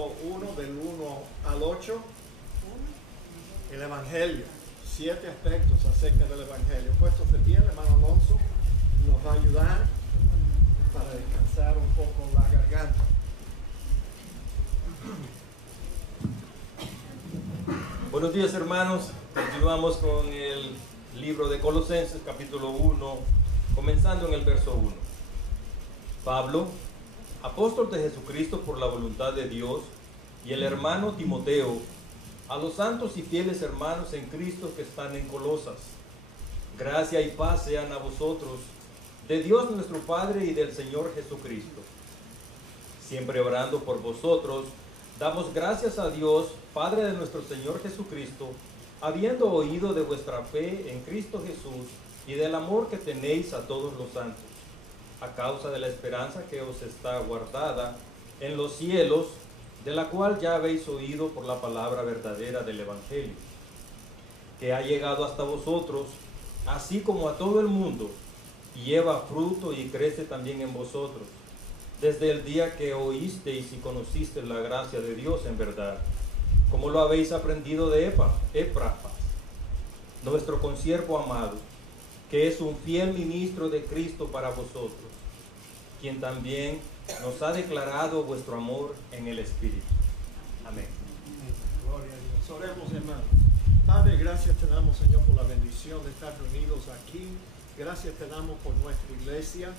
capítulo 1, del 1 al 8, el Evangelio. 7 aspectos acerca del Evangelio. Puestos de pie, el hermano Alonso nos va a ayudar para descansar un poco la garganta. Buenos días, hermanos. Continuamos con el libro de Colosenses, capítulo 1, comenzando en el verso 1. Pablo, apóstol de Jesucristo por la voluntad de Dios, y el hermano Timoteo, a los santos y fieles hermanos en Cristo que están en Colosas. Gracia y paz sean a vosotros, de Dios nuestro Padre y del Señor Jesucristo. Siempre orando por vosotros, damos gracias a Dios, Padre de nuestro Señor Jesucristo, habiendo oído de vuestra fe en Cristo Jesús y del amor que tenéis a todos los santos, a causa de la esperanza que os está guardada en los cielos, de la cual ya habéis oído por la palabra verdadera del Evangelio, que ha llegado hasta vosotros, así como a todo el mundo, y lleva fruto y crece también en vosotros, desde el día que oísteis y conocisteis la gracia de Dios en verdad, como lo habéis aprendido de Epafras, nuestro consiervo amado, que es un fiel ministro de Cristo para vosotros, quien también nos ha declarado vuestro amor en el Espíritu. Amén. Gloria a Dios. Oremos, hermanos. Padre, gracias te damos, Señor, por la bendición de estar reunidos aquí. Gracias te damos por nuestra iglesia,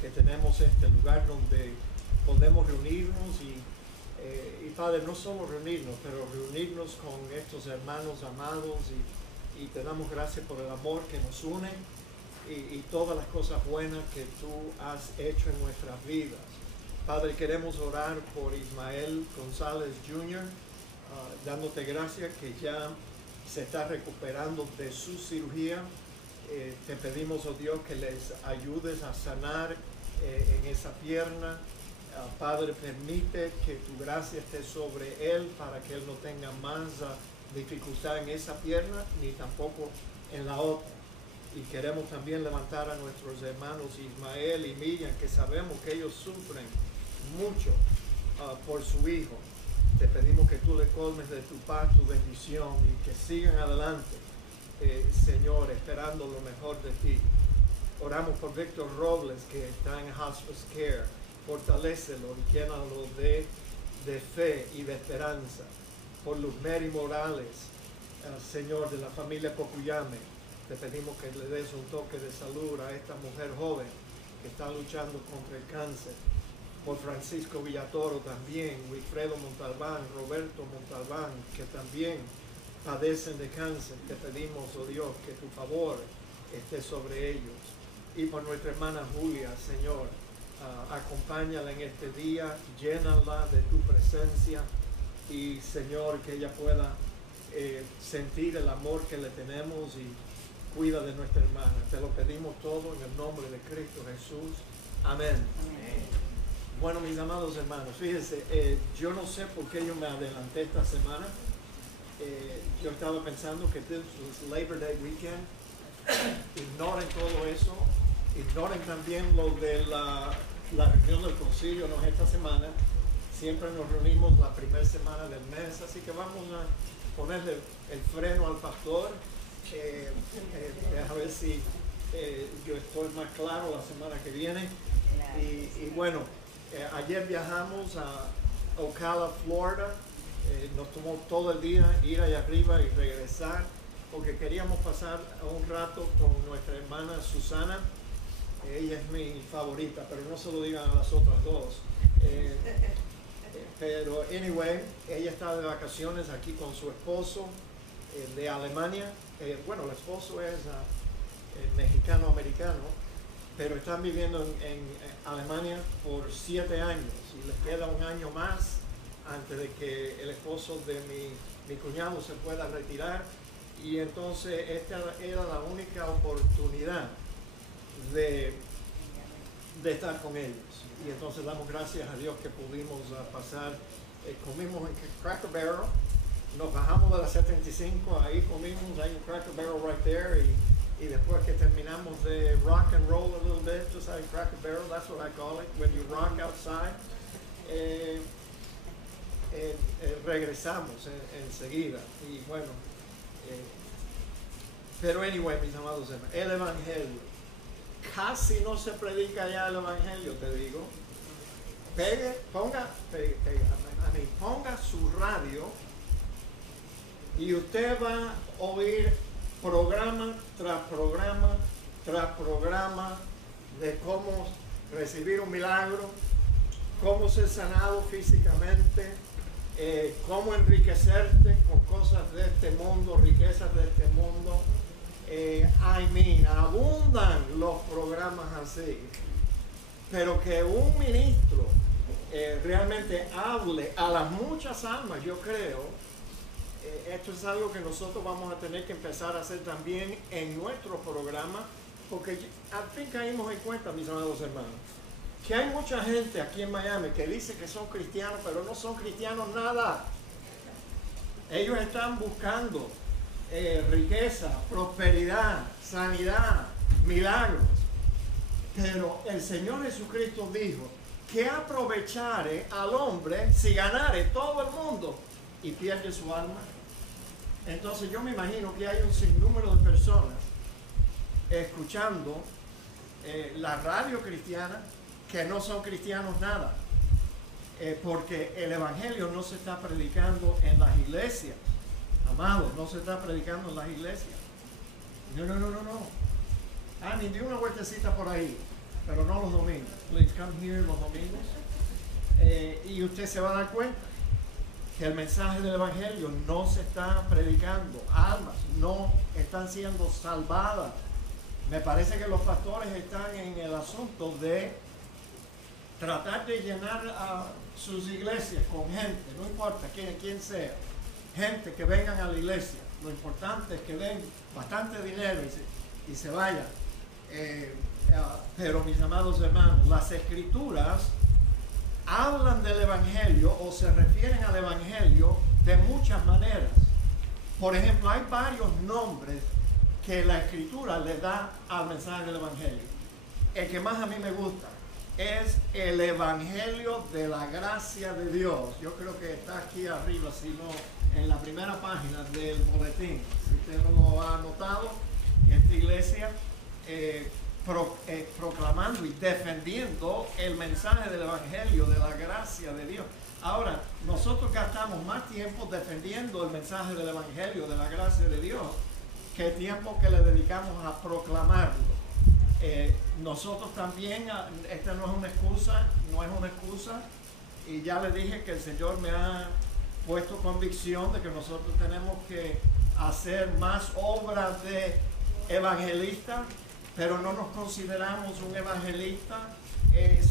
que tenemos este lugar donde podemos reunirnos y Padre, no solo reunirnos, pero reunirnos con estos hermanos amados y te damos gracias por el amor que nos une y todas las cosas buenas que tú has hecho en nuestras vidas. Padre, queremos orar por Ismael González Jr., dándote gracias que ya se está recuperando de su cirugía. Te pedimos, oh Dios, que les ayudes a sanar en esa pierna. Padre, permite que tu gracia esté sobre él para que él no tenga más dificultad en esa pierna ni tampoco en la otra. Y queremos también levantar a nuestros hermanos Ismael y Miriam, que sabemos que ellos sufren mucho por su hijo. Te pedimos que tú le colmes de tu paz, tu bendición y que sigan adelante, Señor, esperando lo mejor de ti. Oramos por Víctor Robles, que está en Hospice Care. Fortalécelo y llénalo de fe y de esperanza. Por Luz Mary Morales, Señor, de la familia Cocuyame, te pedimos que le des un toque de salud a esta mujer joven que está luchando contra el cáncer. Por Francisco Villatoro también, Wilfredo Montalbán, Roberto Montalbán, que también padecen de cáncer. Te pedimos, oh Dios, que tu favor esté sobre ellos. Y por nuestra hermana Julia, Señor, acompáñala en este día, llénala de tu presencia y, Señor, que ella pueda sentir el amor que le tenemos y cuida de nuestra hermana. Te lo pedimos todo en el nombre de Cristo Jesús. Amén. Amén. Bueno, mis amados hermanos, fíjense, yo no sé por qué yo me adelanté esta semana. Yo estaba pensando que this was Labor Day weekend. Ignoren todo eso. Ignoren también lo de la reunión del concilio, no es esta semana. Siempre nos reunimos la primera semana del mes, así que vamos a ponerle el freno al pastor. A ver si yo estoy más claro la semana que viene. Y bueno, ayer viajamos a Ocala, Florida. Nos tomó todo el día ir allá arriba y regresar porque queríamos pasar un rato con nuestra hermana Susana. Ella es mi favorita, pero no se lo digan a las otras dos. Pero anyway, ella está de vacaciones aquí con su esposo de Alemania. Bueno, el esposo es mexicano-americano, pero están viviendo en Alemania por 7 años y les queda un año más antes de que el esposo de mi cuñado se pueda retirar. Y entonces esta era la única oportunidad de estar con ellos. Y entonces damos gracias a Dios que pudimos pasar. Comimos en Cracker Barrel, nos bajamos de la 75, ahí comimos, hay un Cracker Barrel right there, y después que terminamos de rock and roll a little bit, just like Cracker Barrel, that's what I call it, when you rock outside. regresamos enseguida. Y bueno, pero anyway, mis amados hermanos, el Evangelio. Casi no se predica ya el Evangelio, te digo. Ponga su radio y usted va a oír programa tras programa tras programa de cómo recibir un milagro, cómo ser sanado físicamente, cómo enriquecerte con cosas de este mundo, riquezas de este mundo. Abundan los programas así, pero que un ministro realmente hable a las muchas almas, yo creo, esto es algo que nosotros vamos a tener que empezar a hacer también en nuestro programa, porque al fin caímos en cuenta, mis amados hermanos, que hay mucha gente aquí en Miami que dice que son cristianos, pero no son cristianos nada. Ellos están buscando riqueza, prosperidad, sanidad, milagros. Pero el Señor Jesucristo dijo que aprovechare al hombre si ganare todo el mundo y pierde su alma. Entonces yo me imagino que hay un sinnúmero de personas escuchando la radio cristiana que no son cristianos nada, porque el Evangelio no se está predicando en las iglesias. Amados, no se está predicando en las iglesias. No. Ni de una vueltecita por ahí, pero no los domingos. Please come here los domingos. Y usted se va a dar cuenta que el mensaje del Evangelio no se está predicando. Almas no están siendo salvadas. Me parece que los pastores están en el asunto de tratar de llenar a sus iglesias con gente, no importa quién sea. Gente que vengan a la iglesia, lo importante es que den bastante dinero y se vayan. Pero mis amados hermanos, las escrituras hablan del Evangelio o se refieren al Evangelio de muchas maneras. Por ejemplo, hay varios nombres que la escritura le da al mensaje del Evangelio. El que más a mí me gusta es el Evangelio de la gracia de Dios. Yo creo que está aquí arriba, si no en la primera página del boletín. Si usted no lo ha notado, esta iglesia proclamando y defendiendo el mensaje del Evangelio de la gracia de Dios. Ahora, nosotros gastamos más tiempo defendiendo el mensaje del Evangelio de la gracia de Dios que el tiempo que le dedicamos a proclamarlo. Nosotros también, esta no es una excusa, y ya le dije que el Señor me ha puesto convicción de que nosotros tenemos que hacer más obras de evangelista, pero no nos consideramos un evangelista,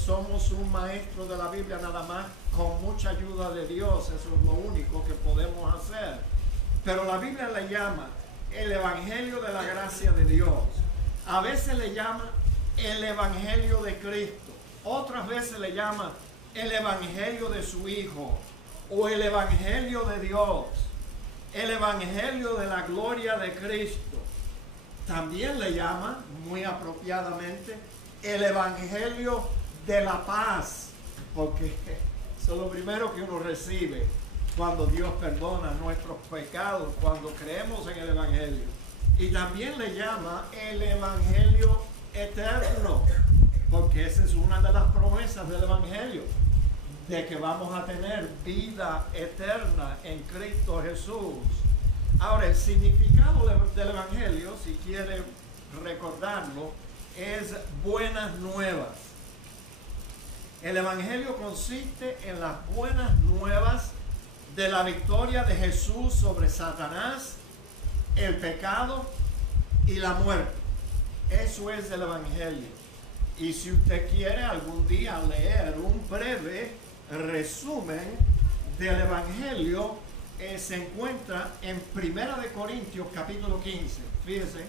somos un maestro de la Biblia nada más, con mucha ayuda de Dios, eso es lo único que podemos hacer. Pero la Biblia le llama el Evangelio de la gracia de Dios. A veces le llama el Evangelio de Cristo, otras veces le llama el Evangelio de su Hijo, o el Evangelio de Dios, el Evangelio de la gloria de Cristo. También le llama, muy apropiadamente, el Evangelio de la paz, porque eso es lo primero que uno recibe cuando Dios perdona nuestros pecados, cuando creemos en el Evangelio. Y también le llama el Evangelio eterno, porque esa es una de las promesas del Evangelio, de que vamos a tener vida eterna en Cristo Jesús. Ahora, el significado del Evangelio, si quiere recordarlo, es buenas nuevas. El Evangelio consiste en las buenas nuevas de la victoria de Jesús sobre Satanás, el pecado y la muerte. Eso es el Evangelio. Y si usted quiere algún día leer un breve resumen del Evangelio, se encuentra en 1 Corintios capítulo 15. Fíjese,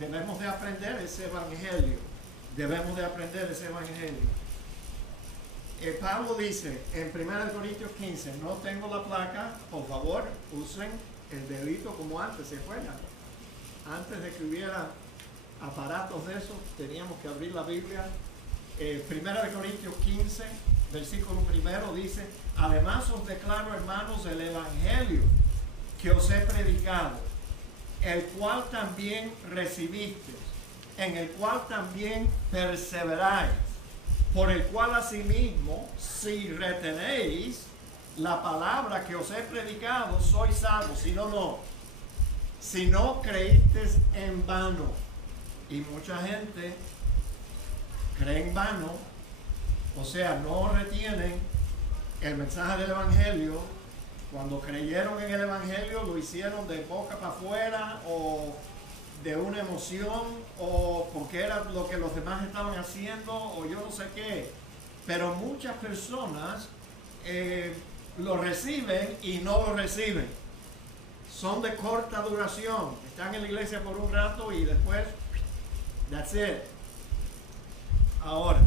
debemos de aprender ese Evangelio. Pablo dice en 1 Corintios 15, no tengo la placa, por favor, usen el dedito como antes, ¿se acuerdan? Antes de que hubiera aparatos de esos, teníamos que abrir la Biblia. 1 Corintios 15, versículo primero dice, además os declaro, hermanos, el evangelio que os he predicado, el cual también recibisteis, en el cual también perseveráis, por el cual asimismo, si retenéis la palabra que os he predicado, sois salvos. Si no, no. Si no creísteis en vano. Y mucha gente cree en vano, o sea, no retienen el mensaje del evangelio. Cuando creyeron en el evangelio, lo hicieron de boca para afuera, o de una emoción, o porque era lo que los demás estaban haciendo, o yo no sé qué. Pero muchas personas lo reciben y no lo reciben. Son de corta duración. Están en la iglesia por un rato y después, that's it. Ahora,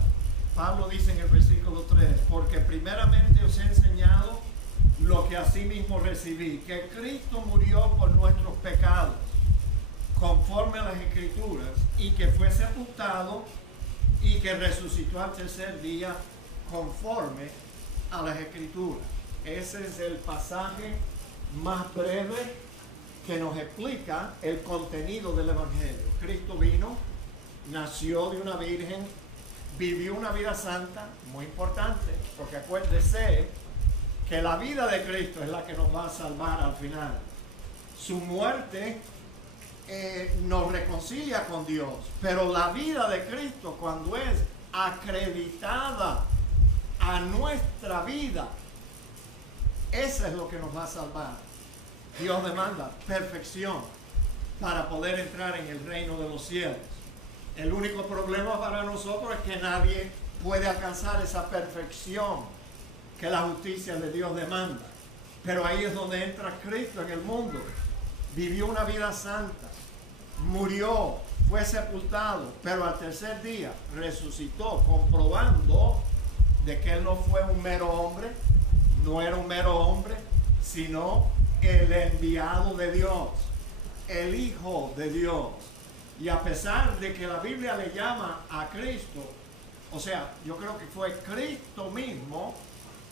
Pablo dice en el versículo 3, porque primeramente os he enseñado lo que asimismo recibí, que Cristo murió por nuestros pecados, conforme a las Escrituras, y que fue sepultado y que resucitó al tercer día, conforme a las Escrituras. Ese es el pasaje más breve que nos explica el contenido del evangelio. Cristo vino, nació de una virgen, vivió una vida santa, muy importante, porque acuérdese que la vida de Cristo es la que nos va a salvar al final. Su muerte nos reconcilia con Dios, pero la vida de Cristo, cuando es acreditada a nuestra vida, eso es lo que nos va a salvar. Dios demanda perfección para poder entrar en el reino de los cielos. El único problema para nosotros es que nadie puede alcanzar esa perfección que la justicia de Dios demanda. Pero ahí es donde entra Cristo en el mundo. Vivió una vida santa, murió, fue sepultado, pero al tercer día resucitó, comprobando de que Él no fue un mero hombre, no era un mero hombre, sino el enviado de Dios, el Hijo de Dios. Y a pesar de que la Biblia le llama a Cristo, o sea, yo creo que fue Cristo mismo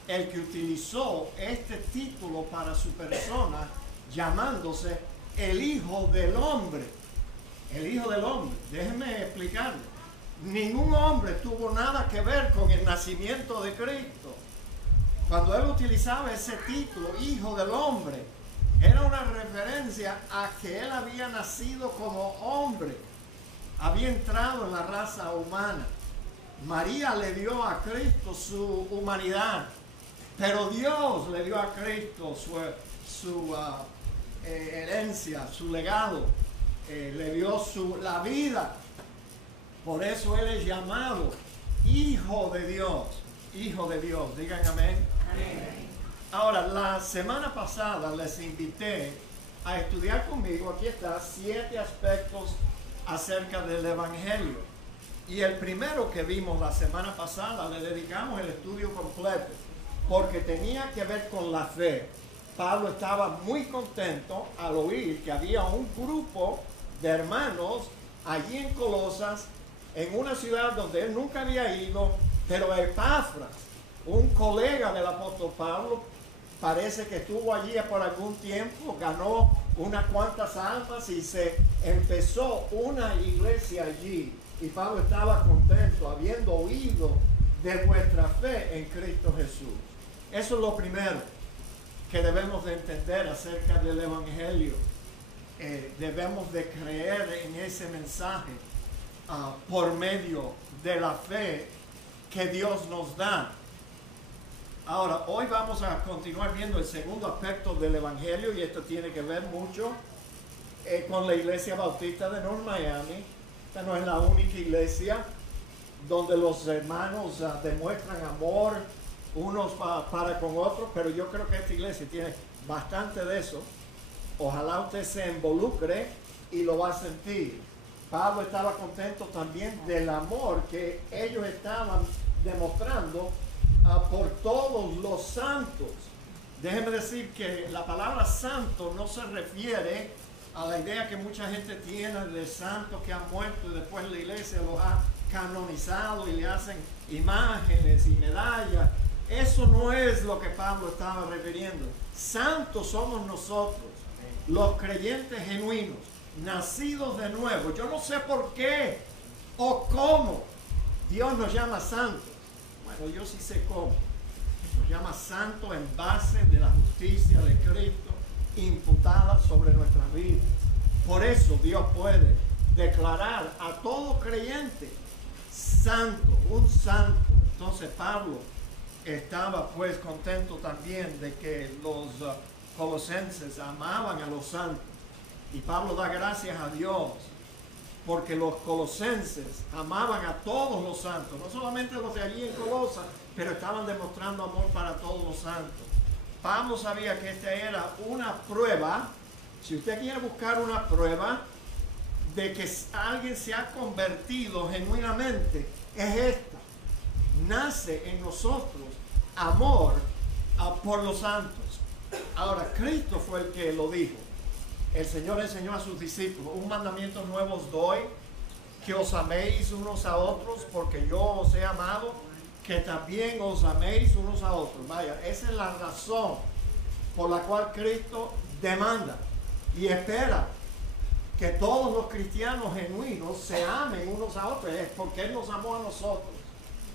el que utilizó este título para su persona, llamándose el Hijo del Hombre. El Hijo del Hombre. Déjenme explicarle. Ningún hombre tuvo nada que ver con el nacimiento de Cristo. Cuando él utilizaba ese título, Hijo del Hombre, era una referencia a que él había nacido como hombre, había entrado en la raza humana. María le dio a Cristo su humanidad, pero Dios le dio a Cristo su herencia, su legado, le dio la vida. Por eso él es llamado Hijo de Dios. Hijo de Dios, digan amén. Amén. Ahora, la semana pasada les invité a estudiar conmigo, aquí está, 7 aspectos acerca del Evangelio. Y el primero que vimos la semana pasada le dedicamos el estudio completo, porque tenía que ver con la fe. Pablo estaba muy contento al oír que había un grupo de hermanos allí en Colosas, en una ciudad donde él nunca había ido, pero Epafras, un colega del apóstol Pablo, parece que estuvo allí por algún tiempo, ganó unas cuantas almas y se empezó una iglesia allí. Y Pablo estaba contento, habiendo oído de vuestra fe en Cristo Jesús. Eso es lo primero que debemos de entender acerca del Evangelio. Debemos de creer en ese mensaje por medio de la fe que Dios nos da. Ahora, hoy vamos a continuar viendo el segundo aspecto del Evangelio, y esto tiene que ver mucho con la Iglesia Bautista de North Miami. Esta no es la única iglesia donde los hermanos demuestran amor unos para con otros, pero yo creo que esta iglesia tiene bastante de eso. Ojalá usted se involucre y lo va a sentir. Pablo estaba contento también del amor que ellos estaban demostrando por todos los santos. Déjeme decir que la palabra santo no se refiere a la idea que mucha gente tiene de santos que han muerto y después la iglesia los ha canonizado y le hacen imágenes y medallas Eso no es lo que Pablo estaba refiriendo. Santos somos nosotros, los creyentes genuinos, nacidos de nuevo. Yo no sé por qué o cómo Dios nos llama santos. Bueno, yo sí sé cómo. Nos llama santos en base de la justicia de Cristo imputada sobre nuestras vidas. Por eso Dios puede declarar a todo creyente santo, un santo. Entonces Pablo estaba pues contento también de que los colosenses amaban a los santos. Y Pablo da gracias a Dios porque los colosenses amaban a todos los santos, no solamente los de allí en Colosa, pero estaban demostrando amor para todos los santos. Pablo sabía que esta era una prueba. Si usted quiere buscar una prueba de que alguien se ha convertido genuinamente, es esta. Nace en nosotros amor por los santos. Ahora, Cristo fue el que lo dijo. El Señor enseñó a sus discípulos: un mandamiento nuevo os doy, que os améis unos a otros, porque yo os he amado, que también os améis unos a otros. Vaya, esa es la razón por la cual Cristo demanda y espera que todos los cristianos genuinos se amen unos a otros. Es porque Él nos amó a nosotros,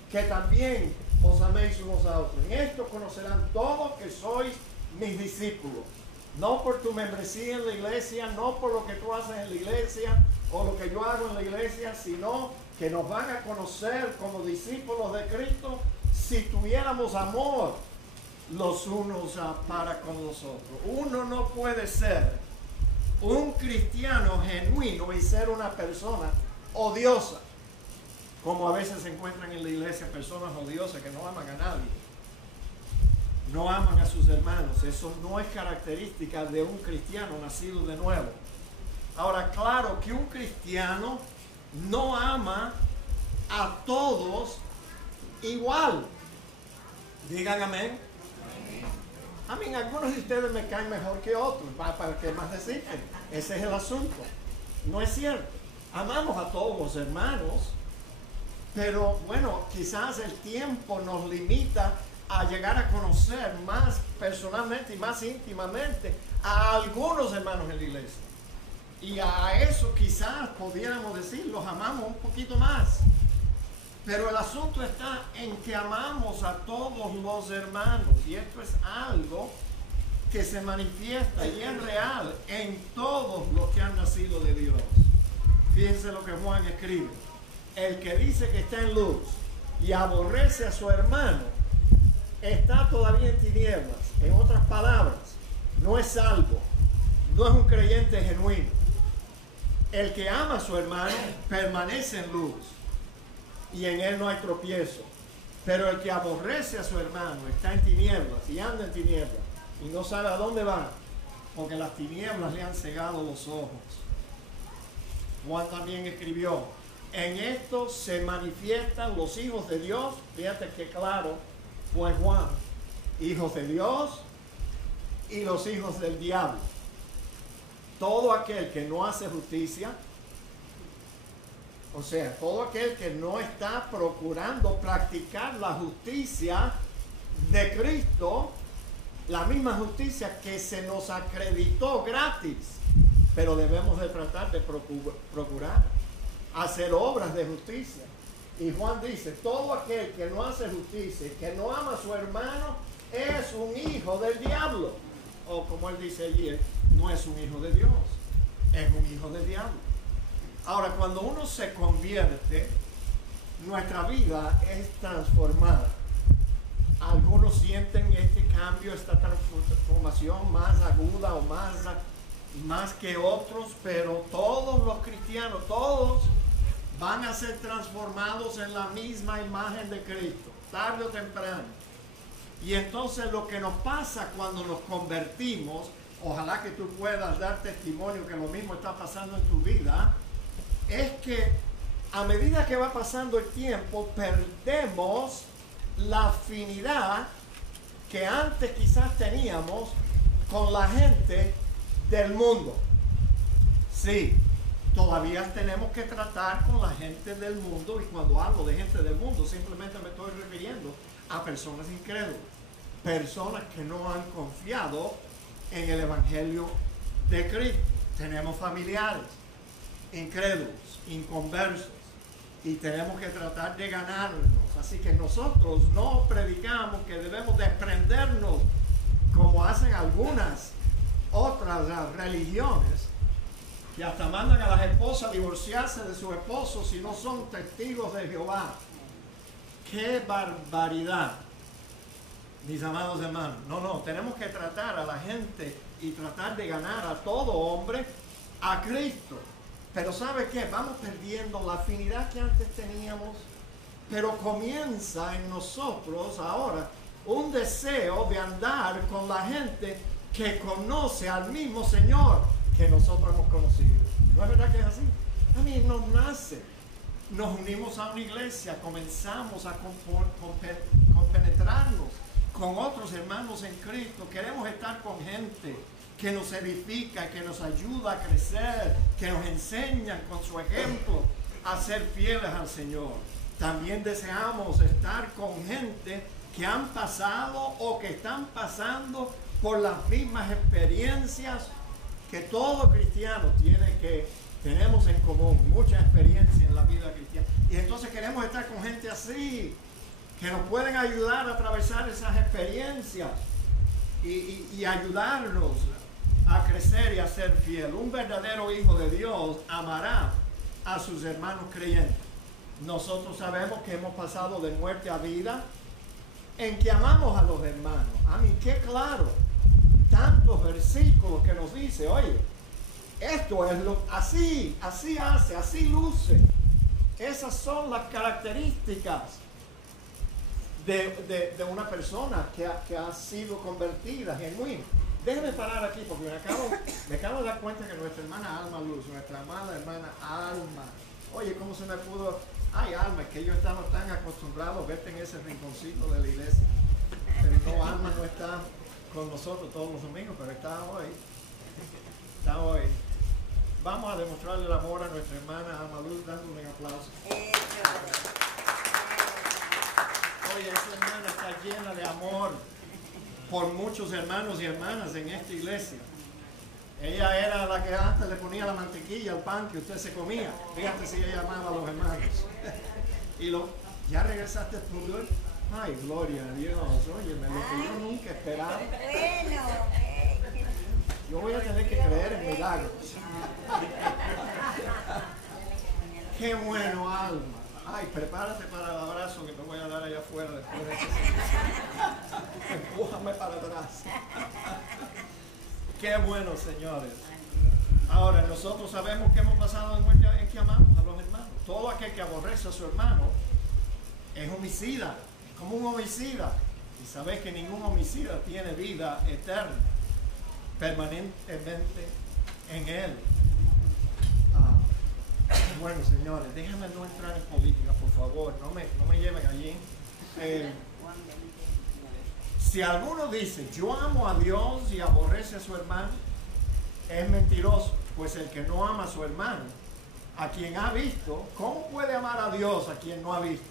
que también os améis unos a otros. En esto conocerán todos que sois mis discípulos. No por tu membresía en la iglesia, no por lo que tú haces en la iglesia o lo que yo hago en la iglesia, sino que nos van a conocer como discípulos de Cristo si tuviéramos amor los unos para con los otros. Uno no puede ser un cristiano genuino y ser una persona odiosa, como a veces se encuentran en la iglesia personas odiosas que no aman a nadie, no aman a sus hermanos. Eso no es característica de un cristiano nacido de nuevo. Ahora, claro que un cristiano no ama a todos igual. Digan amén. Amén. Algunos de ustedes me caen mejor que otros, para que más decir. Ese es el asunto. No es cierto. Amamos a todos los hermanos, pero bueno, quizás el tiempo nos limita a llegar a conocer más personalmente y más íntimamente a algunos hermanos en la iglesia. Y a eso quizás pudiéramos decir, los amamos un poquito más. Pero el asunto está en que amamos a todos los hermanos. Y esto es algo que se manifiesta y es real en todos los que han nacido de Dios. Fíjense lo que Juan escribe: el que dice que está en luz y aborrece a su hermano está todavía en tinieblas. En otras palabras, no es salvo, no es un creyente genuino. El que ama a su hermano permanece en luz y en él no hay tropiezo. Pero el que aborrece a su hermano está en tinieblas y anda en tinieblas y no sabe a dónde va, porque las tinieblas le han cegado los ojos. Juan también escribió: en esto se manifiestan los hijos de Dios. Fíjate que claro fue Juan: hijos de Dios y los hijos del diablo. Todo aquel que no hace justicia, o sea, todo aquel que no está procurando practicar la justicia de Cristo, la misma justicia que se nos acreditó gratis, pero debemos de tratar de procurar hacer obras de justicia. Y Juan dice: todo aquel que no hace justicia y que no ama a su hermano es un hijo del diablo. O como él dice allí, no es un hijo de Dios, es un hijo del diablo. Ahora, cuando uno se convierte, nuestra vida es transformada. Algunos sienten este cambio, esta transformación más aguda o más que otros, pero todos los cristianos, todos van a ser transformados en la misma imagen de Cristo, tarde o temprano. Y entonces lo que nos pasa cuando nos convertimos, ojalá que tú puedas dar testimonio que lo mismo está pasando en tu vida, es que a medida que va pasando el tiempo, perdemos la afinidad que antes quizás teníamos con la gente del mundo. Sí, todavía tenemos que tratar con la gente del mundo, y cuando hablo de gente del mundo simplemente me estoy refiriendo a personas incrédulas, personas que no han confiado en el Evangelio de Cristo. Tenemos familiares incrédulos, inconversos, y tenemos que tratar de ganarlos. Así que nosotros no predicamos que debemos desprendernos como hacen algunas otras religiones, que hasta mandan a las esposas a divorciarse de sus esposos si no son testigos de Jehová. ¡Qué barbaridad! Mis amados hermanos, no, tenemos que tratar a la gente y tratar de ganar a todo hombre a Cristo. Pero ¿sabe qué? Vamos perdiendo la afinidad que antes teníamos, pero comienza en nosotros ahora un deseo de andar con la gente que conoce al mismo Señor que nosotros hemos conocido. ¿No es verdad que es así? A mí nos nace. Nos unimos a una iglesia, comenzamos a compenetrarnos con otros hermanos en Cristo. Queremos estar con gente que nos edifica, que nos ayuda a crecer, que nos enseñan con su ejemplo a ser fieles al Señor. También deseamos estar con gente que han pasado o que están pasando por las mismas experiencias que todo cristiano tenemos en común, mucha experiencia en la vida cristiana. Y entonces queremos estar con gente así, que nos pueden ayudar a atravesar esas experiencias y ayudarnos a crecer y a ser fiel. Un verdadero hijo de Dios amará a sus hermanos creyentes. Nosotros sabemos que hemos pasado de muerte a vida en que amamos a los hermanos. A mí, qué claro, tantos versículos que nos dice, oye, esto es así hace, así luce. Esas son las características de una persona que ha sido convertida, genuina. Déjeme parar aquí porque me acabo de dar cuenta que nuestra hermana Alma Luz, nuestra amada hermana Alma, oye, ¿cómo se me pudo? Ay, Alma, es que yo estaba tan acostumbrado a verte en ese rinconcito de la iglesia. Pero no, Alma no está con nosotros todos los domingos, pero está hoy. Está hoy. Vamos a demostrarle el amor a nuestra hermana Alma Luz dándole un aplauso. Oye, esa hermana está llena de amor por muchos hermanos y hermanas en esta iglesia. Ella era la que antes le ponía la mantequilla al pan que usted se comía. Fíjate si ella amaba a los hermanos. ¿Ya regresaste a tu lugar? Ay, gloria a Dios. Óyeme, lo que yo nunca esperaba. Yo voy a tener que creer en milagros. Qué bueno, Alma. Ay, prepárate para el abrazo que te voy a dar allá afuera después de este servicio. Empújame para atrás. Qué bueno, señores. Ahora, nosotros sabemos que hemos pasado de muerte en que amamos a los hermanos. Todo aquel que aborrece a su hermano es homicida, es como un homicida. Y sabes que ningún homicida tiene vida eterna, permanentemente en él. Bueno, señores, déjenme no entrar en política, por favor, no me lleven allí. Si alguno dice, yo amo a Dios y aborrece a su hermano, es mentiroso, pues el que no ama a su hermano, a quien ha visto, ¿cómo puede amar a Dios a quien no ha visto?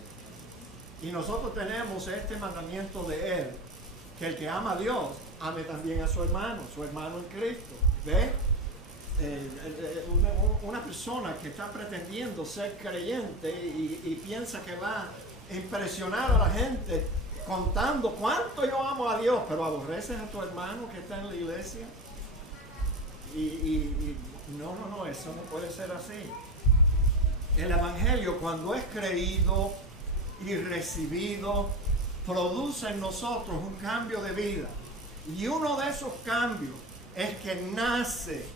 Y nosotros tenemos este mandamiento de Él, que el que ama a Dios, ame también a su hermano en Cristo. ¿Ve? Una persona que está pretendiendo ser creyente y piensa que va a impresionar a la gente contando cuánto yo amo a Dios, pero aborreces a tu hermano que está en la iglesia. No, eso no puede ser así. El Evangelio, cuando es creído y recibido, produce en nosotros un cambio de vida. Y uno de esos cambios es que nace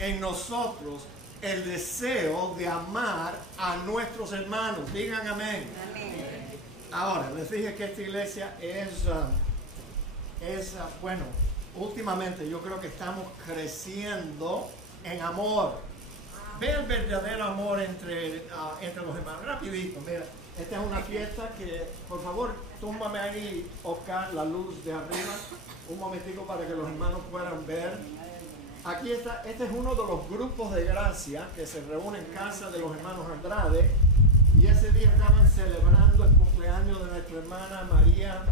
en nosotros el deseo de amar a nuestros hermanos. Digan amén. Amén. Ahora, les dije que esta iglesia bueno, últimamente yo creo que estamos creciendo en amor. Ve el verdadero amor entre los hermanos. Rapidito, mira, esta es una fiesta que, por favor, túmbame ahí, Oscar, la luz de arriba, un momentico para que los hermanos puedan ver. Aquí está, este es uno de los grupos de gracia que se reúne en casa de los hermanos Andrade, Y ese día estaban celebrando el cumpleaños de nuestra hermana María,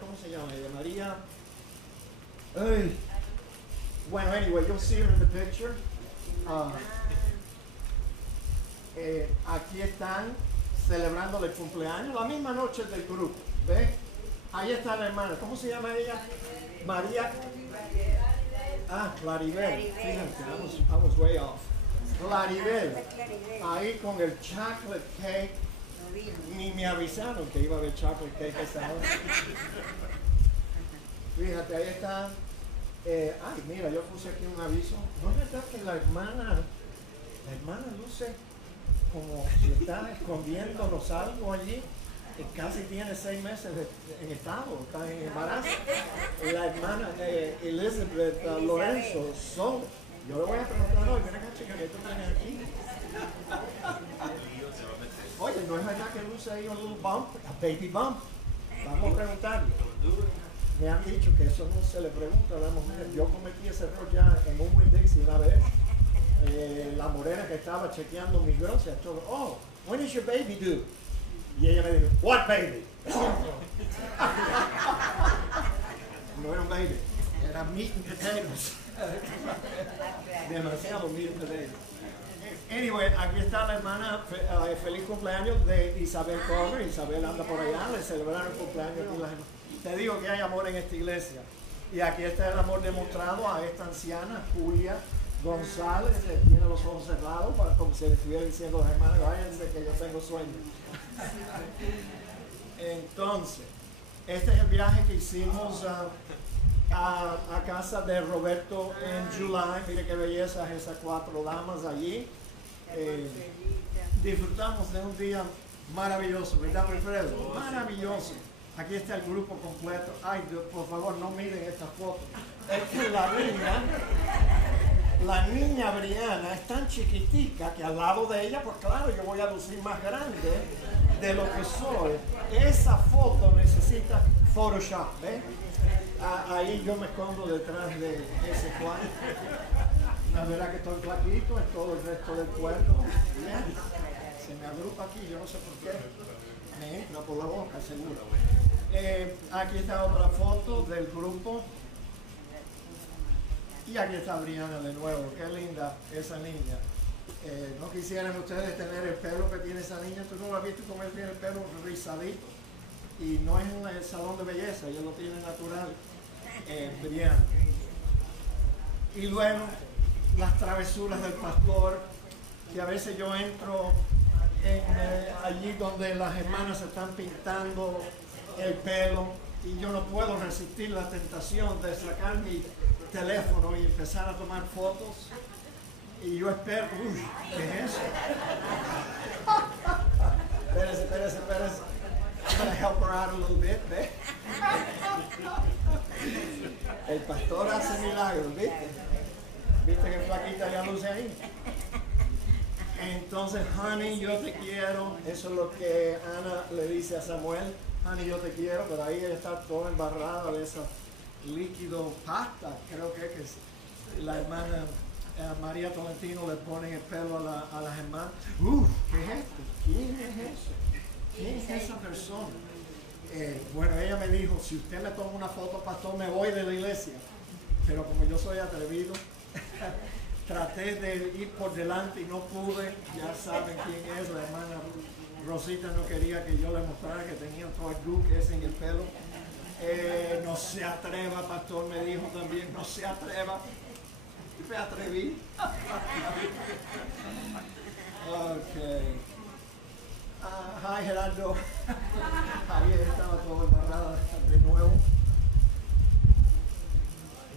¿cómo se llama ella? María, bueno, anyway, you'll see her in the picture. Aquí están celebrando el cumpleaños, la misma noche del grupo, ¿ves? Ahí está la hermana, ¿cómo se llama ella? María. Claribel. Fíjate, I was way off. Claribel. Ahí con el chocolate cake. Ni me avisaron que iba a haber chocolate cake esta noche. Fíjate, ahí está. Mira, yo puse aquí un aviso. ¿No es verdad que la hermana luce como si está escondiéndonos algo allí? Casi tiene 6 meses en estado, está en embarazo. La hermana Elizabeth Lorenzo, yo le voy a preguntar hoy, mira chica, ¿qué tú tienes aquí? Oye, ¿no es verdad que luce ahí un little bump, a baby bump? Vamos a preguntarle. Me han dicho que eso no se le pregunta a la mujer. Yo cometí ese error ya en un Winn-Dixie una vez. La morena que estaba chequeando mis groceries, when is your baby due? Y ella me dijo, what baby? No era un baby, era meat and potatoes. Demasiado meat and potatoes. Anyway, aquí está la hermana, feliz cumpleaños de Isabel Comer. Isabel anda por allá, le celebraron el cumpleaños. Te digo que hay amor en esta iglesia. Y aquí está el amor demostrado a esta anciana, Julia González, que tiene los ojos cerrados, como si le estuviera diciendo a las hermanas, váyanse que yo tengo sueño. Entonces, este es el viaje que hicimos a casa de Roberto en July. Mire qué belleza esas 4 damas allí. Disfrutamos de un día maravilloso, ¿verdad, Wilfredo? Maravilloso. Aquí está el grupo completo. Ay, Dios, por favor, no miren esta foto. Es que la niña Briana es tan chiquitica que al lado de ella, pues claro, yo voy a lucir más grande de lo que soy. Esa foto necesita Photoshop, ¿ves? Ahí yo me escondo detrás de ese cuadro. La verdad que estoy flaquito en todo el resto del cuerpo. Se me agrupa aquí, yo no sé por qué. Me entra por la boca, seguro. Aquí está otra foto del grupo. Y aquí está Briana de nuevo. Qué linda esa niña. ¿No quisieran ustedes tener el pelo que tiene esa niña? Tú no la has visto como él tiene el pelo rizadito. Y no es en el salón de belleza, ella lo tiene natural. Briana. Y luego las travesuras del pastor, que a veces yo entro allí donde las hermanas están pintando el pelo y yo no puedo resistir la tentación de sacar mi teléfono y empezar a tomar fotos. Y yo espero, ¿qué es eso? Espérese. I'm going to help her out a little bit, ¿ves? El pastor hace milagros, ¿viste? ¿Viste qué flaquita ya luce ahí? Entonces, honey, yo te quiero. Eso es lo que Ana le dice a Samuel. Honey, yo te quiero, pero ahí ella está toda embarrada de ese líquido pasta. Creo que es la hermana María Tolentino le pone el pelo a las hermanas. ¿Qué es esto? ¿Quién es eso? ¿Quién es esa persona? Bueno, ella me dijo, si usted me toma una foto, pastor, me voy de la iglesia. Pero como yo soy atrevido, traté de ir por delante y no pude. Ya saben quién es, la hermana Rosita no quería que yo le mostrara que tenía todo el glue que es en el pelo. No se atreva, pastor, me dijo también, no se atreva. Me atreví. Ok. Hi, Gerardo. Ahí estaba todo embarrada de nuevo.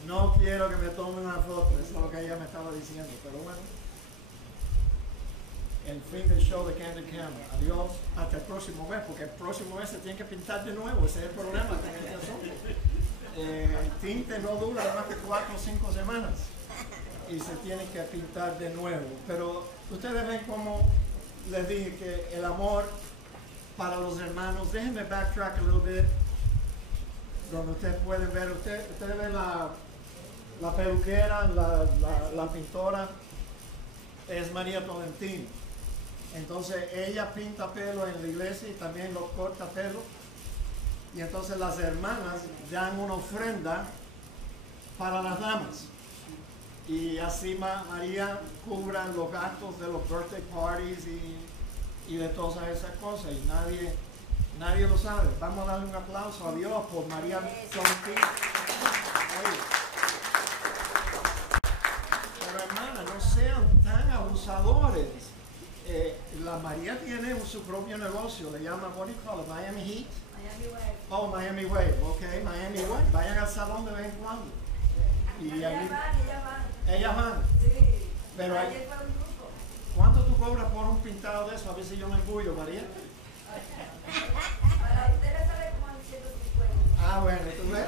No quiero que me tomen una foto, eso es lo que ella me estaba diciendo, pero bueno. El fin del show de Candid Camera. Adiós, hasta el próximo mes, porque el próximo mes se tiene que pintar de nuevo, ese es el problema con este asunto. El tinte no dura más que 4 o 5 semanas y se tiene que pintar de nuevo. Pero ustedes ven como les dije que el amor para los hermanos, déjenme backtrack a little bit, donde ustedes pueden ver, ustedes ven la peluquera, la pintora, es María Tolentino. Entonces ella pinta pelo en la iglesia y también los corta pelo. Y entonces las hermanas dan una ofrenda para las damas. Y así María cubra los gastos de los birthday parties y de todas esas cosas. Y nadie lo sabe. Vamos a darle un aplauso a Dios por María Tonti. Pero hermanas, no sean tan abusadores. La María tiene su propio negocio, le llama, what do you call it, Miami Heat? Miami Wave. Oh, Miami Wave, ok, Miami Wave. Vayan al salón de vez en cuando. Y Ellas van. ellas van. Sí. Pero Ayer fue un grupo. ¿cuánto tú cobras por un pintado de eso? A ver si yo me embullo, María. Para ustedes sale como en 150. Ah, bueno, tú ves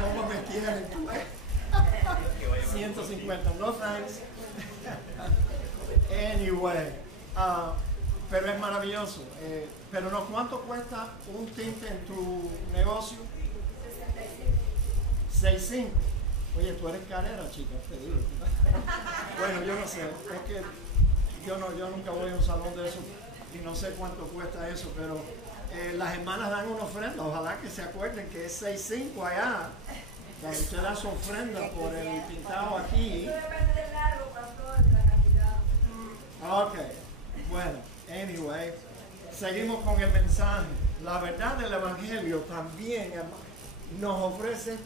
cómo me quieren, tú ves. 150, no thanks. Anyway, pero es maravilloso. Pero no, ¿cuánto cuesta un tinte en tu negocio? 65. 6.5. Oye, tú eres carrera, chica, te digo. Bueno, yo no sé, es que yo nunca voy a un salón de eso y no sé cuánto cuesta eso, pero las hermanas dan una ofrenda, ojalá que se acuerden que es 6.5 allá. Cuando usted da su ofrenda por el pintado aquí. Eso depende del largo, pastor, de la cantidad. Ok, bueno, anyway, seguimos con el mensaje. La verdad del Evangelio también nos ofrece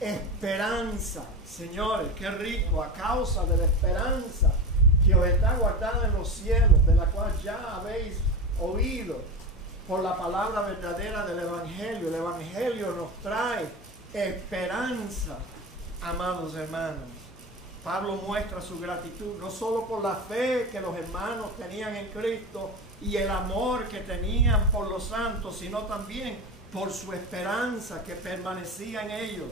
esperanza. Señores, qué rico, a causa de la esperanza que os está guardada en los cielos, de la cual ya habéis oído por la palabra verdadera del Evangelio. El Evangelio nos trae esperanza, amados hermanos. Pablo muestra su gratitud no solo por la fe que los hermanos tenían en Cristo y el amor que tenían por los santos, sino también por su esperanza que permanecía en ellos.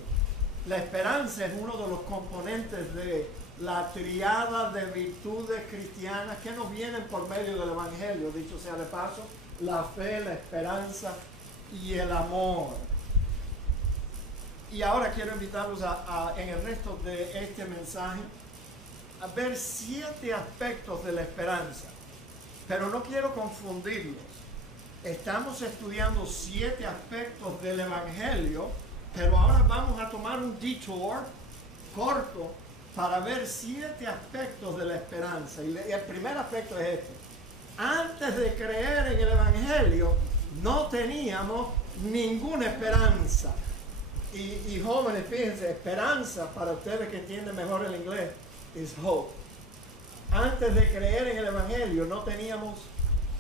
La esperanza es uno de los componentes de la triada de virtudes cristianas que nos vienen por medio del Evangelio, dicho sea de paso, la fe, la esperanza y el amor. Y ahora quiero invitarlos en el resto de este mensaje a ver 7 aspectos de la esperanza. Pero no quiero confundirlos. Estamos estudiando 7 aspectos del Evangelio, pero ahora vamos a tomar un detour corto para ver 7 aspectos de la esperanza. Y el primer aspecto es este. Antes de creer en el Evangelio, no teníamos ninguna esperanza. Y jóvenes, fíjense, esperanza, para ustedes que entienden mejor el inglés, es hope. Antes de creer en el Evangelio no teníamos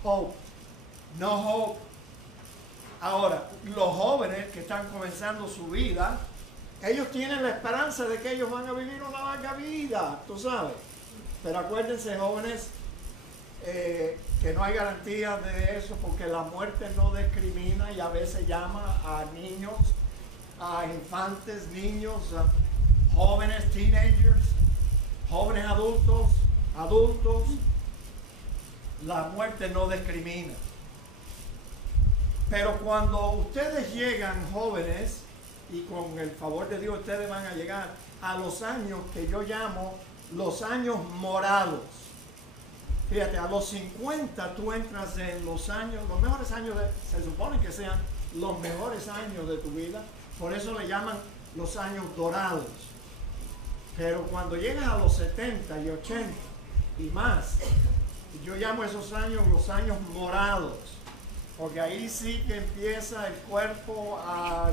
hope. No hope. Ahora, los jóvenes que están comenzando su vida, ellos tienen la esperanza de que ellos van a vivir una larga vida, tú sabes. Pero acuérdense, jóvenes, que no hay garantía de eso, porque la muerte no discrimina y a veces llama a niños, a infantes, niños, a jóvenes, teenagers, jóvenes adultos. La muerte no discrimina. Pero cuando ustedes llegan jóvenes, y con el favor de Dios ustedes van a llegar a los años que yo llamo los años morados. Fíjate, a los 50 tú entras en los años, los mejores años, se supone que sean los mejores años de tu vida. Por eso le llaman los años dorados. Pero cuando llegas a los 70 y 80 y más, yo llamo esos años los años morados. Porque ahí sí que empieza el cuerpo a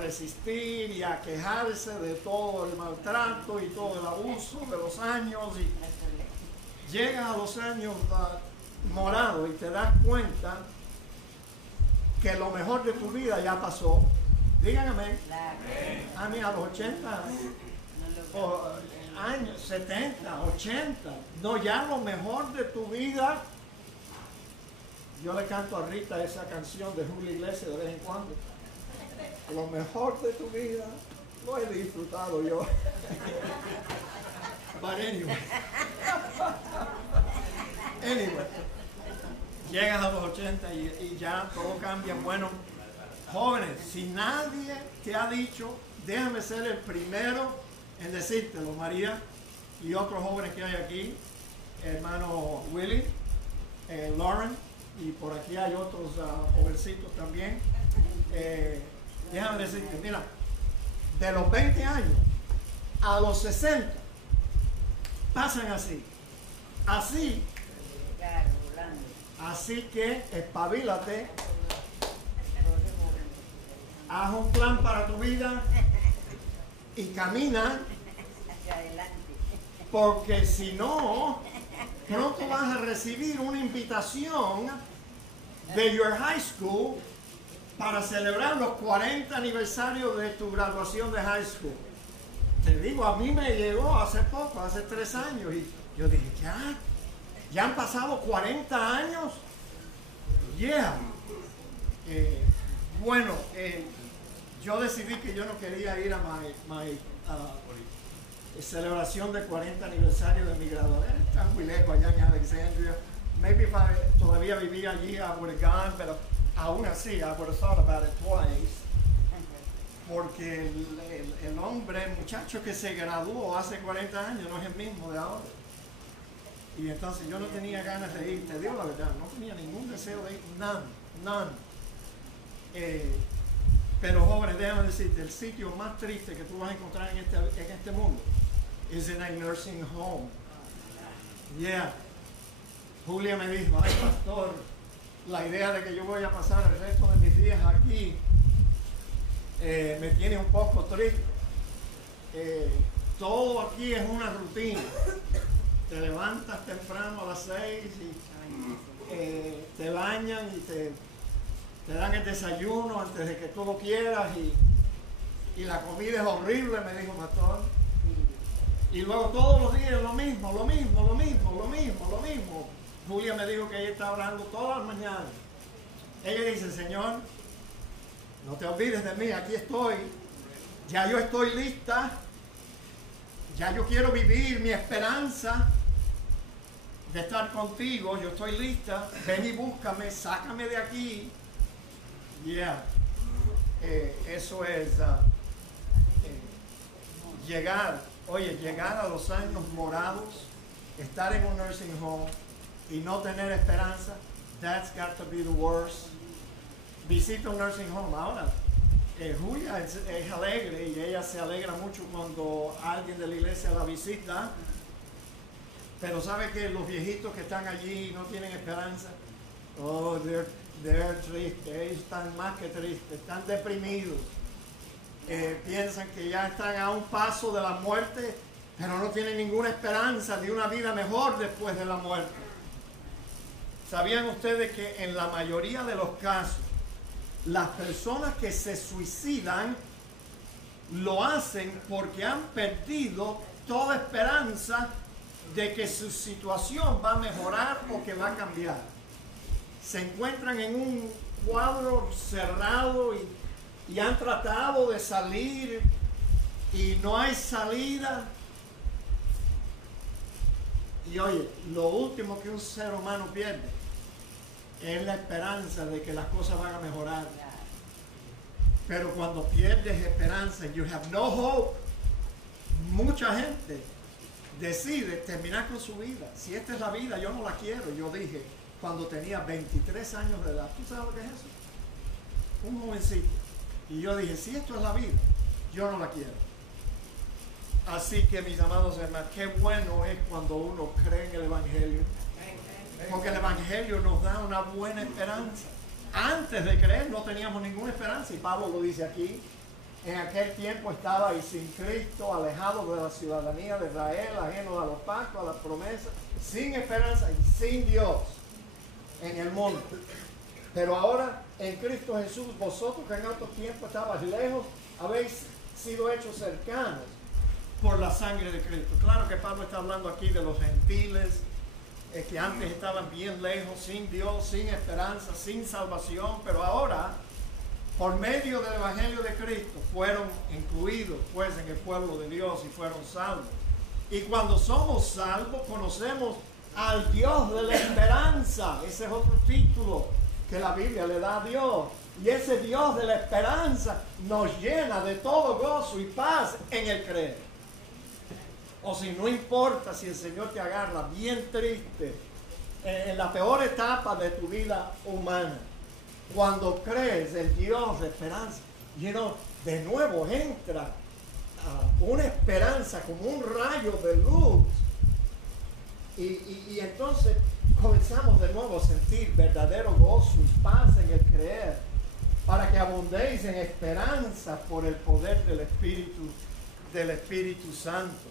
resistir y a quejarse de todo el maltrato y todo el abuso de los años. Y llegas a los años morados y te das cuenta que lo mejor de tu vida ya pasó. Díganme, a mí a los 80 años, 70, 80, no, ya lo mejor de tu vida. Yo le canto a Rita esa canción de Julio Iglesias de vez en cuando. Lo mejor de tu vida lo he disfrutado yo. But anyway. Llegas a los 80 y ya todo cambia. Bueno, jóvenes, si nadie te ha dicho, déjame ser el primero en decírtelo, María, y otros jóvenes que hay aquí, hermano Willy, Lauren, y por aquí hay otros jovencitos también. Déjame decirte, mira, de los 20 años a los 60 pasan así. Así que espabilate, haz un plan para tu vida y camina, porque si no, pronto vas a recibir una invitación de your high school para celebrar los 40 aniversarios de tu graduación de high school. Te digo, a mí me llegó hace poco, hace 3 años, y yo dije, ¿ya han pasado 40 años? Yeah. Bueno, yo decidí que yo no quería ir a mi celebración de 40 aniversario de mi graduación. Está muy lejos allá en Alexandria. Maybe if todavía vivía allí, I would have gone, pero aún así, I would have thought about it twice. Porque el hombre, el muchacho que se graduó hace 40 años no es el mismo de ahora. Y entonces yo no tenía ganas de ir, te digo la verdad, no tenía ningún deseo de ir, none. Pero jóvenes, déjame decirte, el sitio más triste que tú vas a encontrar en este mundo es en el nursing home. Yeah. Julia me dijo, ay pastor, la idea de que yo voy a pasar el resto de mis días aquí me tiene un poco triste. Todo aquí es una rutina. Te levantas temprano a las 6 y te bañan y te dan el desayuno antes de que tú lo quieras y la comida es horrible, me dijo pastor. Y luego todos los días lo mismo. Julia me dijo que ella está orando todas las mañanas. Ella dice, Señor, no te olvides de mí, aquí estoy. Ya yo estoy lista. Ya yo quiero vivir mi esperanza de estar contigo. Yo estoy lista. Ven y búscame, sácame de aquí. Yeah. Eso es llegar a los años morados, estar en un nursing home y no tener esperanza. That's got to be the worst. Visita un nursing home. Ahora, Julia es alegre y ella se alegra mucho cuando alguien de la iglesia la visita, pero sabe que los viejitos que están allí no tienen esperanza. Oh, they're tristes, ellos están más que tristes, están deprimidos. Piensan que ya están a un paso de la muerte, pero no tienen ninguna esperanza de una vida mejor después de la muerte. ¿Sabían ustedes que en la mayoría de los casos las personas que se suicidan lo hacen porque han perdido toda esperanza de que su situación va a mejorar o que va a cambiar? Se encuentran en un cuadro cerrado y han tratado de salir y no hay salida. Y oye, lo último que un ser humano pierde es la esperanza de que las cosas van a mejorar. Pero cuando pierdes esperanza, you have no hope, mucha gente decide terminar con su vida. Si esta es la vida, yo no la quiero. Yo dije, cuando tenía 23 años de edad, ¿tú sabes lo que es eso? Un jovencito. Y yo dije, si esto es la vida, yo no la quiero. Así que, mis amados hermanos, qué bueno es cuando uno cree en el Evangelio. Porque el Evangelio nos da una buena esperanza. Antes de creer no teníamos ninguna esperanza. Y Pablo lo dice aquí. En aquel tiempo estaba y sin Cristo, alejado de la ciudadanía de Israel, ajeno a los pactos, a las promesas, sin esperanza y sin Dios en el mundo. Pero ahora, en Cristo Jesús, vosotros que en otro tiempo estabais lejos, habéis sido hechos cercanos por la sangre de Cristo. Claro que Pablo está hablando aquí de los gentiles, que antes estaban bien lejos, sin Dios, sin esperanza, sin salvación, pero ahora, por medio del Evangelio de Cristo, fueron incluidos pues en el pueblo de Dios y fueron salvos. Y cuando somos salvos, conocemos al Dios de la esperanza. Ese es otro título que la Biblia le da a Dios. Y ese Dios de la esperanza nos llena de todo gozo y paz en el creer. O si no importa si el Señor te agarra bien triste, en la peor etapa de tu vida humana, cuando crees en Dios, esperanza, de nuevo entra una esperanza como un rayo de luz. Y entonces comenzamos de nuevo a sentir verdadero gozo y paz en el creer, para que abundéis en esperanza por el poder del Espíritu Santo.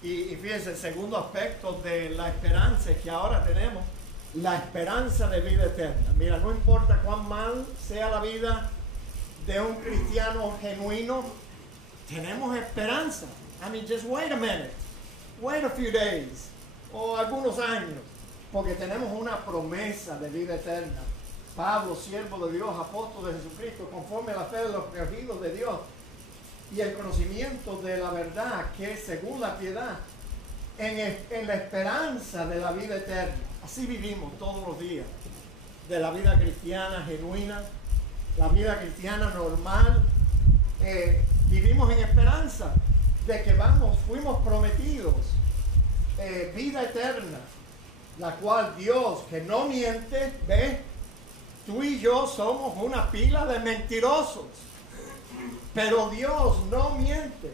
Y fíjense, el segundo aspecto de la esperanza es que ahora tenemos la esperanza de vida eterna. Mira, no importa cuán mal sea la vida de un cristiano genuino, tenemos esperanza. I mean, just wait a minute, wait a few days, o algunos años, porque tenemos una promesa de vida eterna. Pablo, siervo de Dios, apóstol de Jesucristo, conforme a la fe de los escogidos de Dios y el conocimiento de la verdad, que es según la piedad, en la esperanza de la vida eterna. Así vivimos todos los días, de la vida cristiana genuina, la vida cristiana normal. Vivimos en esperanza de que fuimos prometidos vida eterna, la cual Dios, que no miente, ve, tú y yo somos una pila de mentirosos, pero Dios no miente.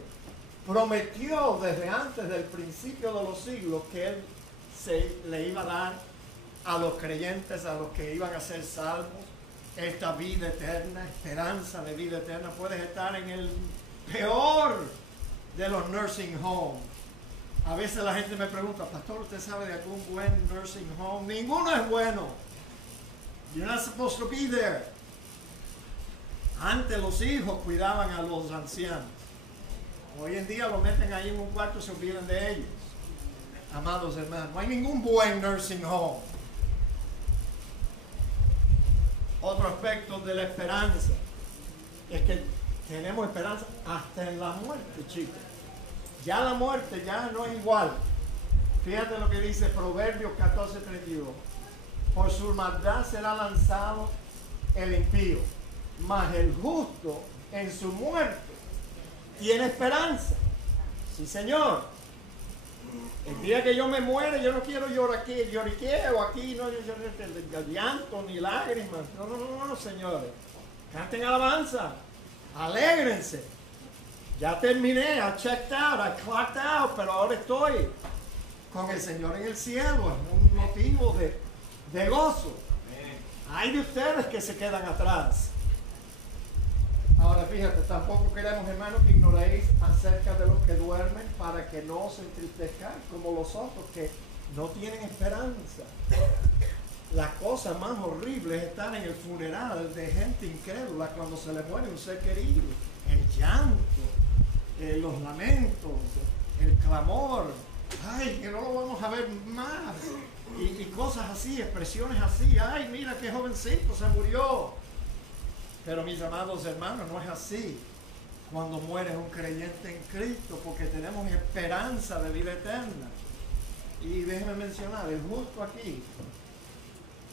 Prometió desde antes del principio de los siglos que Él le iba a dar a los creyentes, a los que iban a ser salvos, esta vida eterna, esperanza de vida eterna. Puedes estar en el peor de los nursing homes. A veces la gente me pregunta, pastor, ¿usted sabe de algún buen nursing home? Ninguno es bueno. You're not supposed to be there. Antes los hijos cuidaban a los ancianos. Hoy en día los meten ahí en un cuarto y se olvidan de ellos. Amados hermanos, no hay ningún buen nursing home. Otro aspecto de la esperanza es que tenemos esperanza hasta en la muerte, chicos. Ya la muerte ya no es igual. Fíjate lo que dice Proverbios 14:32. Por su maldad será lanzado el impío, mas el justo en su muerte tiene esperanza. Sí, Señor. El día que yo me muera, yo no quiero lloriqueo aquí, no llanto ni lágrimas. No, señores. Canten alabanza. Alégrense. Ya terminé, I checked out, I clocked out, pero ahora estoy con el Señor en el cielo. Es un motivo de gozo. Hay de ustedes que se quedan atrás. Ahora fíjate, tampoco queremos, hermanos, que ignoréis acerca de los que duermen, para que no os entristezcáis como los otros que no tienen esperanza. La cosa más horrible es estar en el funeral de gente incrédula cuando se le muere un ser querido. El llanto, los lamentos, el clamor. Ay, que no lo vamos a ver más. Y cosas así, expresiones así. Ay, mira qué jovencito se murió. Pero mis amados hermanos, no es así cuando muere un creyente en Cristo, porque tenemos esperanza de vida eterna. Y déjeme mencionar, el justo aquí,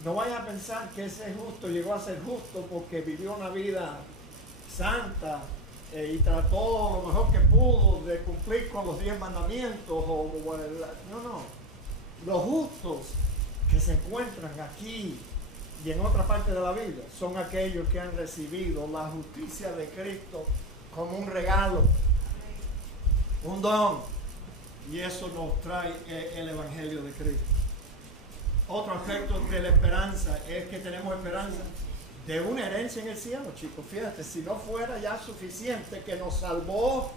no vaya a pensar que ese justo llegó a ser justo porque vivió una vida santa y trató lo mejor que pudo de cumplir con los 10 mandamientos. No. Los justos que se encuentran aquí y en otra parte de la vida son aquellos que han recibido la justicia de Cristo como un regalo, un don, y eso nos trae el Evangelio de Cristo. Otro aspecto de la esperanza es que tenemos esperanza de una herencia en el cielo, chicos. Fíjate, si no fuera ya suficiente que nos salvó,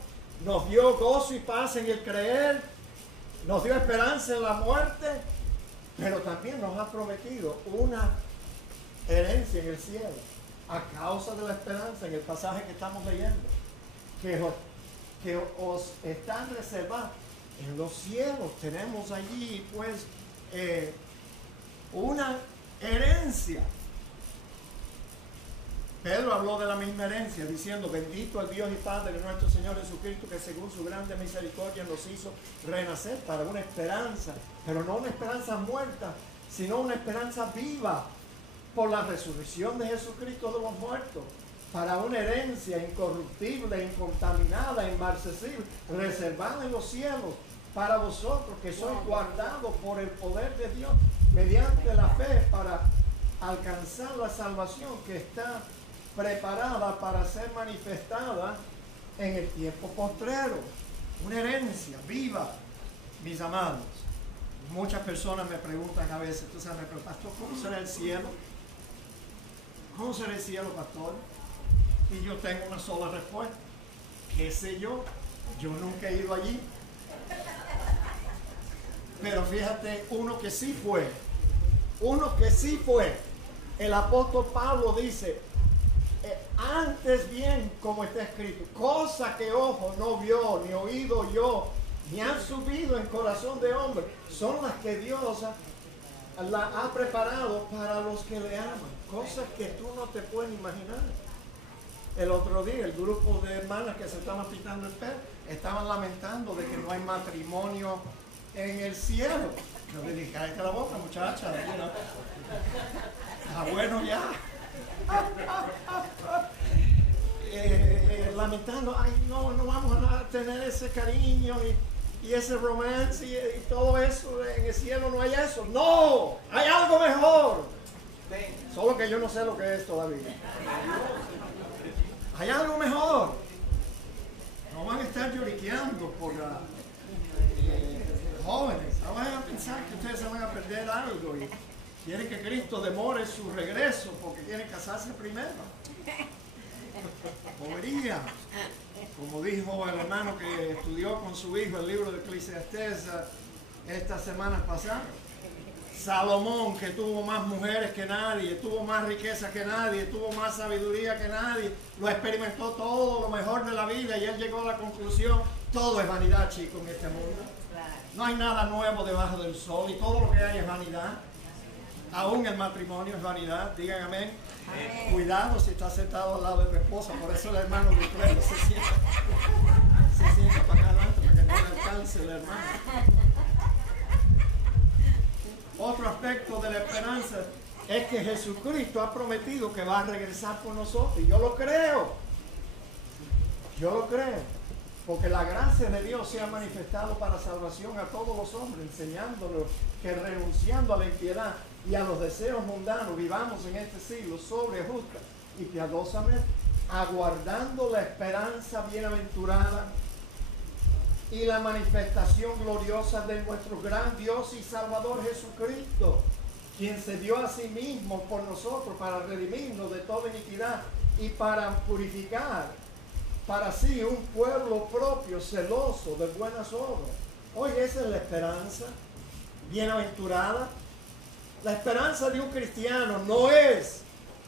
nos dio gozo y paz en el creer, nos dio esperanza en la muerte, pero también nos ha prometido una herencia en el cielo, a causa de la esperanza en el pasaje que estamos leyendo, que os están reservados en los cielos. Tenemos allí pues una herencia. Pedro habló de la misma herencia diciendo: bendito el Dios y Padre de nuestro Señor Jesucristo, que según su grande misericordia nos hizo renacer para una esperanza, pero no una esperanza muerta, sino una esperanza viva, por la resurrección de Jesucristo de los muertos, para una herencia incorruptible, incontaminada, inmarcesible, reservada en los cielos, para vosotros que sois guardados por el poder de Dios mediante la fe para alcanzar la salvación que está preparada para ser manifestada en el tiempo postrero. Una herencia viva, mis amados. Muchas personas me preguntan a veces, tú sabes, pero pastor, ¿cómo será el cielo? ¿Cómo será el cielo, pastor? Y yo tengo una sola respuesta. ¿Qué sé yo? Yo nunca he ido allí. Pero fíjate, uno que sí fue, el apóstol Pablo dice, antes bien, como está escrito, cosa que ojo no vio, ni oído yo, ni han subido en corazón de hombre, son las que Dios la ha preparado para los que le aman, cosas que tú no te puedes imaginar. El otro día, el grupo de hermanas que se estaban pintando el pelo, estaban lamentando de que no hay matrimonio en el cielo. Yo le dije, cállate la boca, muchacha. Está bueno ya. Lamentando, ay, no vamos a tener ese cariño y ese romance y todo eso. En el cielo no hay eso. No, hay algo mejor. Solo que yo no sé lo que es todavía. Hay algo mejor. No van a estar lloriqueando por jóvenes. No van a pensar que ustedes se van a perder algo y quieren que Cristo demore su regreso porque quieren casarse primero. Bobería. Como dijo el hermano que estudió con su hijo el libro de Eclesiastés esta semana pasada. Salomón, que tuvo más mujeres que nadie, tuvo más riqueza que nadie, tuvo más sabiduría que nadie, lo experimentó todo lo mejor de la vida y él llegó a la conclusión, todo es vanidad, chicos, en este mundo. No hay nada nuevo debajo del sol y todo lo que hay es vanidad. Aún el matrimonio es vanidad, digan amén. Cuidado si está sentado al lado de tu esposa, por eso el hermano de Cleo se sienta para acá adelante para que no le alcance el hermano. Otro aspecto de la esperanza es que Jesucristo ha prometido que va a regresar por nosotros. Y yo lo creo. Yo lo creo. Porque la gracia de Dios se ha manifestado para salvación a todos los hombres, enseñándolos que renunciando a la impiedad y a los deseos mundanos, vivamos en este siglo sobre, justa y piadosamente, aguardando la esperanza bienaventurada y la manifestación gloriosa de nuestro gran Dios y Salvador Jesucristo, quien se dio a sí mismo por nosotros para redimirnos de toda iniquidad y para purificar para sí un pueblo propio, celoso de buenas obras. Oye, esa es la esperanza bienaventurada. La esperanza de un cristiano no es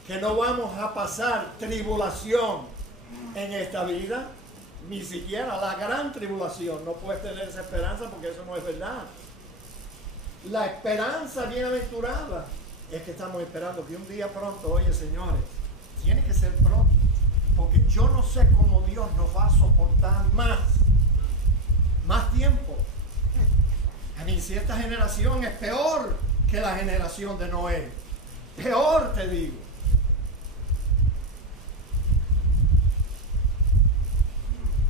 que no vamos a pasar tribulación en esta vida. Ni siquiera la gran tribulación. No puedes tener esa esperanza porque eso no es verdad. La esperanza bienaventurada es que estamos esperando que un día pronto, oye señores, tiene que ser pronto, porque yo no sé cómo Dios nos va a soportar más tiempo. A mí si esta generación es peor que la generación de Noé, peor te digo.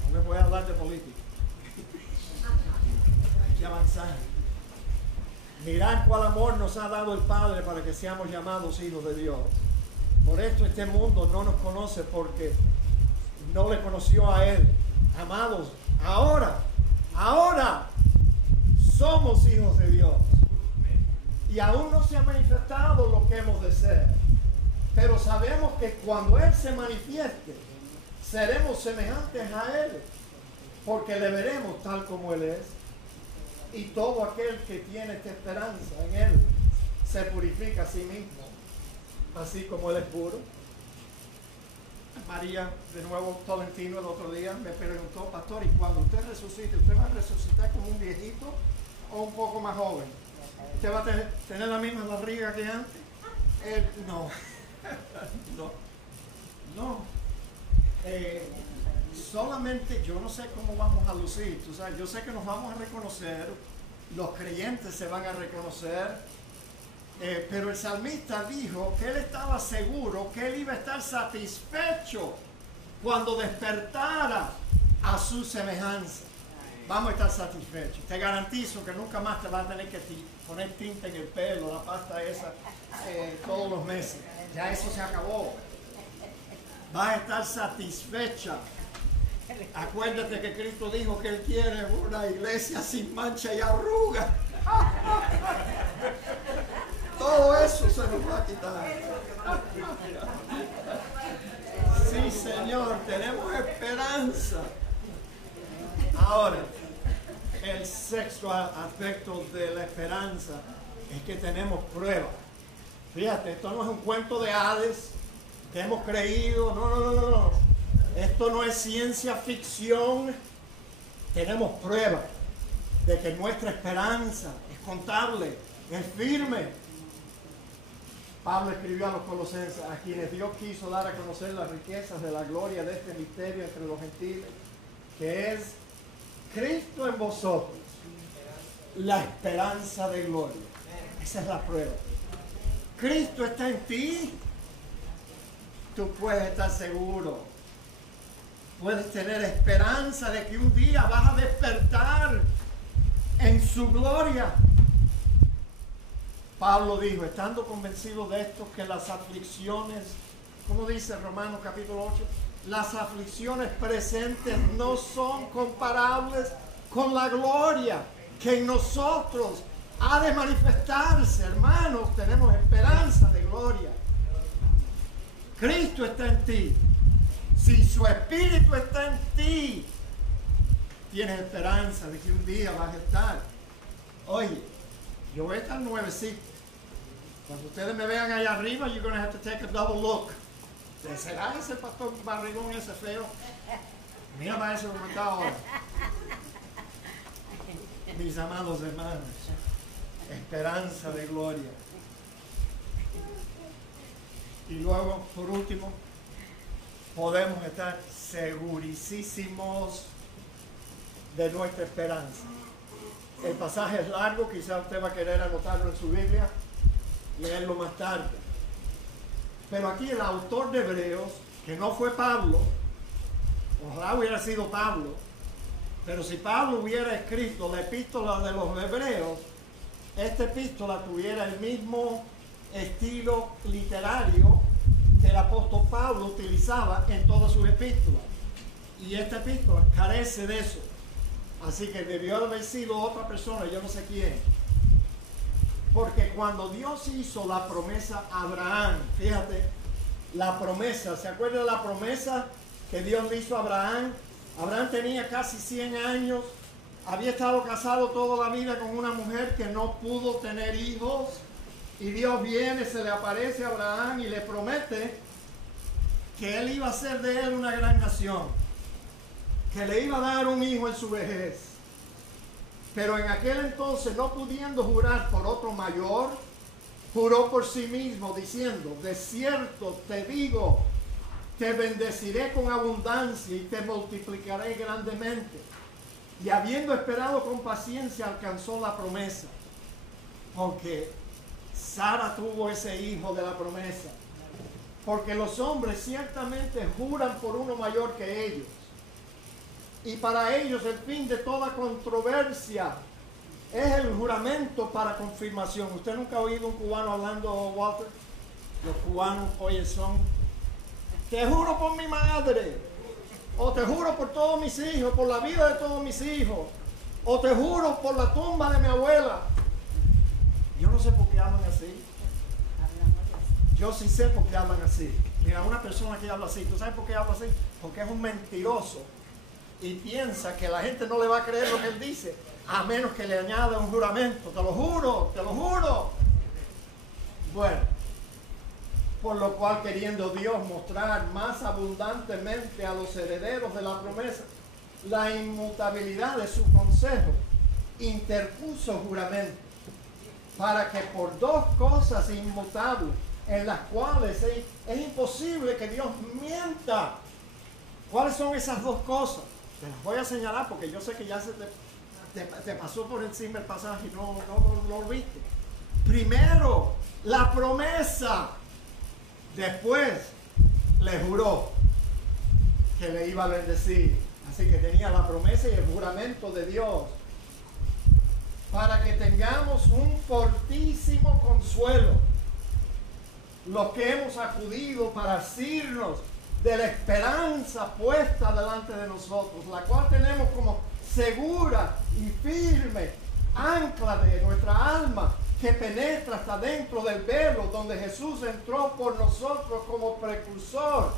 No les voy a hablar de política. Hay que avanzar. Mirad cuál amor nos ha dado el Padre para que seamos llamados hijos de Dios. Por esto este mundo no nos conoce porque no le conoció a Él. Amados, ahora somos hijos de Dios. Y aún no se ha manifestado lo que hemos de ser. Pero sabemos que cuando Él se manifieste, seremos semejantes a Él, porque le veremos tal como Él es. Y todo aquel que tiene esta esperanza en Él se purifica a sí mismo, así como Él es puro. María, de nuevo, Tolentino, el otro día me preguntó, pastor, ¿y cuando usted resucite, usted va a resucitar como un viejito o un poco más joven? ¿Usted va a tener la misma barriga que antes? Él, no. No. Solamente yo no sé cómo vamos a lucir, tú sabes, yo sé que nos vamos a reconocer, los creyentes se van a reconocer, pero el salmista dijo que él estaba seguro que él iba a estar satisfecho cuando despertara a su semejanza. vamos a estar satisfechos. Te garantizo que nunca más te vas a tener que poner tinta en el pelo, la pasta esa, todos los meses. Ya eso se acabó. Vas a estar satisfecha. Acuérdate que Cristo dijo que Él quiere una iglesia sin mancha y arruga. Todo eso se nos va a quitar. Sí, Señor, tenemos esperanza. Ahora, el sexto aspecto de la esperanza es que tenemos pruebas. Fíjate, esto no es un cuento de Hades que hemos creído. No. Esto no es ciencia ficción. Tenemos pruebas de que nuestra esperanza es contable, es firme. Pablo escribió a los colosenses, a quienes Dios quiso dar a conocer las riquezas de la gloria de este misterio entre los gentiles, que es Cristo en vosotros, la esperanza de gloria. Esa es la prueba. Cristo está en ti. Tú puedes estar seguro. Puedes tener esperanza de que un día vas a despertar en su gloria. Pablo dijo, estando convencido de esto, que las aflicciones, como dice Romanos capítulo 8, las aflicciones presentes no son comparables con la gloria que en nosotros ha de manifestarse. Hermanos, tenemos esperanza de gloria. Cristo está en ti. Si su Espíritu está en ti, tienes esperanza de que un día vas a estar. Oye, yo voy a estar nuevecito. Cuando ustedes me vean allá arriba, you're going to have to take a double look. ¿Será ese pastor barrigón ese feo? Mira para ese como está ahora. Mis amados hermanos, esperanza de gloria. Y luego, por último, podemos estar segurísimos de nuestra esperanza. El pasaje es largo, quizá usted va a querer anotarlo en su Biblia, leerlo más tarde. Pero aquí el autor de Hebreos, que no fue Pablo, ojalá hubiera sido Pablo, pero si Pablo hubiera escrito la epístola de los Hebreos, esta epístola tuviera el mismo estilo literario que el apóstol Pablo utilizaba en todas sus epístolas. Y esta epístola carece de eso. Así que debió haber sido otra persona, yo no sé quién. Porque cuando Dios hizo la promesa a Abraham, fíjate, la promesa, ¿se acuerda de la promesa que Dios le hizo a Abraham? Abraham tenía casi 100 años, había estado casado toda la vida con una mujer que no pudo tener hijos, y Dios viene, se le aparece a Abraham y le promete que él iba a hacer de él una gran nación, que le iba a dar un hijo en su vejez. Pero en aquel entonces, no pudiendo jurar por otro mayor, juró por sí mismo, diciendo, de cierto te digo, te bendeciré con abundancia y te multiplicaré grandemente. Y habiendo esperado con paciencia, alcanzó la promesa, porque Sara tuvo ese hijo de la promesa. Porque los hombres ciertamente juran por uno mayor que ellos. Y para ellos el fin de toda controversia es el juramento para confirmación. ¿Usted nunca ha oído un cubano hablando, Walter? Los cubanos, oye, son, te juro por mi madre, o te juro por todos mis hijos, por la vida de todos mis hijos, o te juro por la tumba de mi abuela. Yo no sé por qué hablan así. Yo sí sé por qué hablan así. Mira, una persona que habla así, ¿tú sabes por qué habla así? Porque es un mentiroso y piensa que la gente no le va a creer lo que él dice, a menos que le añada un juramento. Te lo juro, te lo juro. Bueno, por lo cual, queriendo Dios mostrar más abundantemente a los herederos de la promesa la inmutabilidad de su consejo, interpuso juramento, para que por dos cosas inmutables, en las cuales es imposible que Dios mienta. ¿Cuáles son esas dos cosas? Te las voy a señalar porque yo sé que ya se te pasó por encima el pasaje y no lo viste. Primero, la promesa. Después, le juró que le iba a bendecir. Así que tenía la promesa y el juramento de Dios, para que tengamos un fortísimo consuelo, los que hemos acudido para asirnos de la esperanza puesta delante de nosotros, la cual tenemos como segura y firme ancla de nuestra alma, que penetra hasta dentro del velo donde Jesús entró por nosotros como precursor,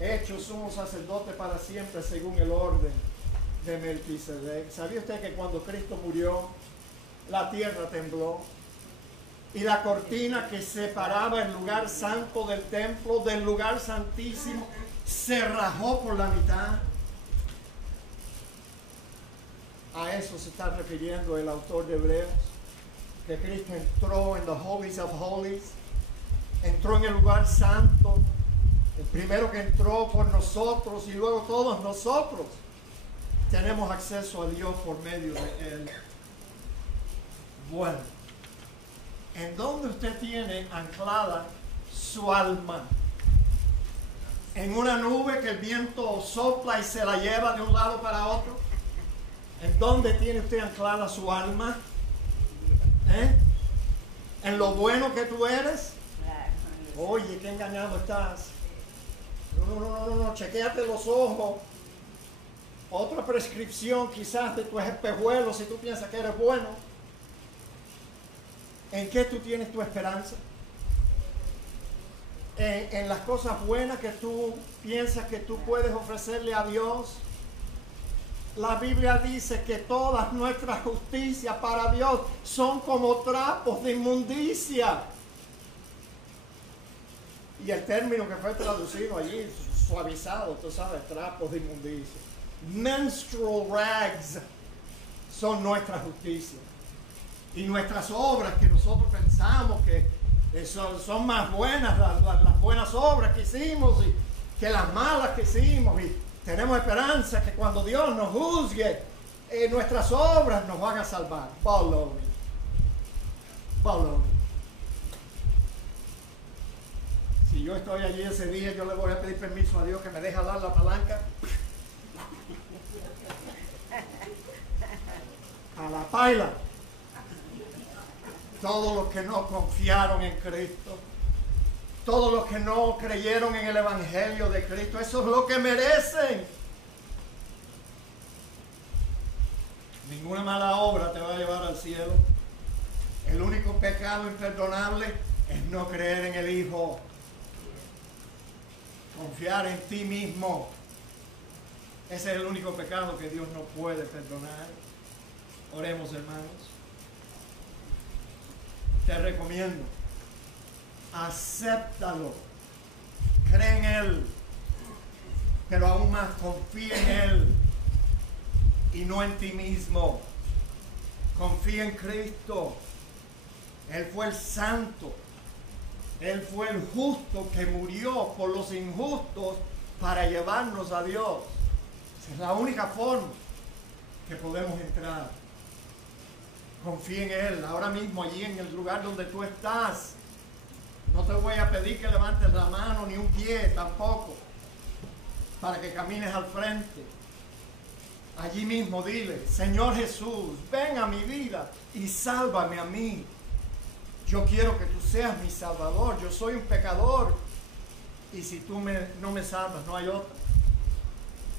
hecho sumo sacerdote para siempre según el orden de Melquisedec. ¿Sabía usted que cuando Cristo murió, la tierra tembló? Y la cortina que separaba el lugar santo del templo del lugar santísimo se rajó por la mitad. A eso se está refiriendo el autor de Hebreos, que Cristo entró en the holies of holies, entró en el lugar santo, el primero que entró por nosotros, y luego todos nosotros tenemos acceso a Dios por medio de Él. Bueno, ¿en dónde usted tiene anclada su alma? ¿En una nube que el viento sopla y se la lleva de un lado para otro? ¿En dónde tiene usted anclada su alma? ¿En lo bueno que tú eres? Oye, qué engañado estás. No, chequéate los ojos. Otra prescripción quizás de tus espejuelos si tú piensas que eres bueno. ¿En qué tú tienes tu esperanza? ¿En las cosas buenas que tú piensas que tú puedes ofrecerle a Dios? La Biblia dice que todas nuestras justicias para Dios son como trapos de inmundicia. Y el término que fue traducido allí, suavizado, tú sabes, trapos de inmundicia. Menstrual rags son nuestra justicia. Y nuestras obras que nosotros pensamos que son más buenas, las buenas obras que hicimos y que las malas que hicimos. Y tenemos esperanza que cuando Dios nos juzgue, nuestras obras nos van a salvar. Baloney. Si yo estoy allí ese día, yo le voy a pedir permiso a Dios que me deje dar la palanca. A la paila. Todos los que no confiaron en Cristo, todos los que no creyeron en el Evangelio de Cristo, eso es lo que merecen. Ninguna mala obra te va a llevar al cielo. El único pecado imperdonable es no creer en el Hijo. Confiar en ti mismo. Ese es el único pecado que Dios no puede perdonar. Oremos, hermanos. Te recomiendo, acéptalo, cree en Él, pero aún más confía en Él y no en ti mismo. Confía en Cristo. Él fue el santo, Él fue el justo que murió por los injustos para llevarnos a Dios. Esa es la única forma que podemos entrar. Confía en Él, ahora mismo allí en el lugar donde tú estás. No te voy a pedir que levantes la mano ni un pie tampoco, para que camines al frente. Allí mismo dile: Señor Jesús, ven a mi vida y sálvame a mí. Yo quiero que tú seas mi Salvador. Yo soy un pecador y si tú no me salvas, no hay otra.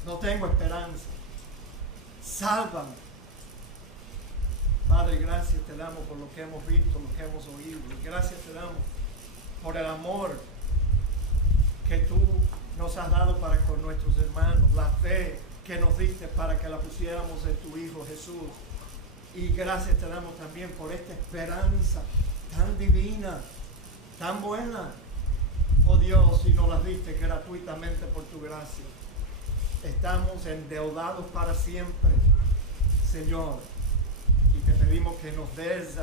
No tengo esperanza. Sálvame. Padre, gracias te damos por lo que hemos visto, lo que hemos oído. Y gracias te damos por el amor que tú nos has dado para con nuestros hermanos, la fe que nos diste para que la pusiéramos en tu Hijo Jesús. Y gracias te damos también por esta esperanza tan divina, tan buena. Oh Dios, y nos las diste gratuitamente por tu gracia. Estamos endeudados para siempre, Señor. Y te pedimos que nos des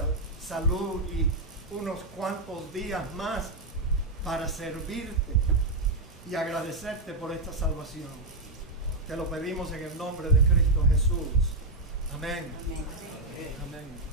salud y unos cuantos días más para servirte y agradecerte por esta salvación. Te lo pedimos en el nombre de Cristo Jesús. Amén. Amén. Amén.